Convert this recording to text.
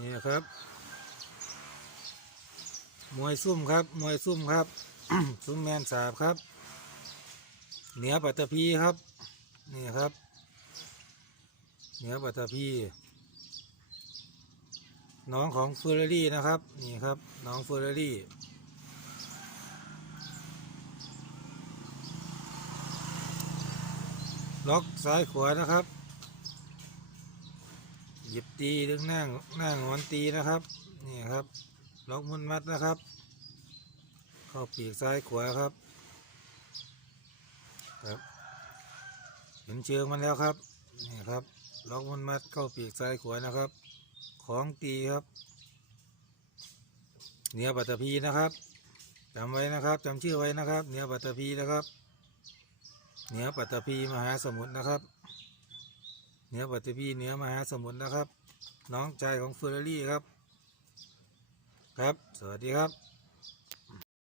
นี่ครับ มวยซุ่มครับ มวยซุ่มครับ ซุ้มแมนสาบครับ เหนือปัตตภีครับ นี่ครับ เหนือปัตตภีน้องของเฟอร์รารี่นะครับ นี่ครับ น้องเฟอร์รารี่ล็อกซ้ายขวานะครับ หยิบตีดึงหน้าหน้างอนตีนะครับ นี่ครับล็อกมุนมัดนะครับ เข้าปีกซ้ายขวาครับ ครับ เห็นเชิงมันแล้วครับ นี่ครับล็อกมุนมัดเข้าปีกซ้ายขวานะครับ ของตีครับเนื้อปัตตภีนะครับจำไว้นะครับจำชื่อไว้นะครับเนื้อปัตตภีนะครับเนื้อปัตตภีมหาสมุทรนะครับ เหนือปัตตพีเหนือมหาสมุทรนะครับ น้องชายของเฟอร์รารี่ครับ ครับ สวัสดีครับ